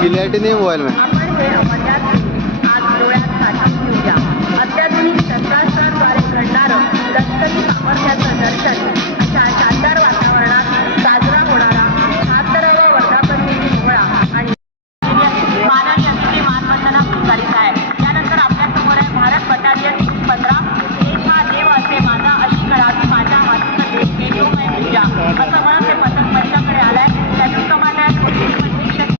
Clarity नहीं mobile में। अत्याधुनिक शस्त्रास्त्रांद्वारे घडणारं लष्करी सामर्थ्याचं दर्शन अशा शानदार वातावरणात साजरा होणारा 76वा वर्धापन दिन सोहळा आणि माननीय अतिथी मानवंदना स्वीकारित आहे। त्यानंतर आपल्यासमोर आहे भारत बटालियन 15 देश हा देव असे माझा अलीकडा माझ्या हातचं देश पूजा असं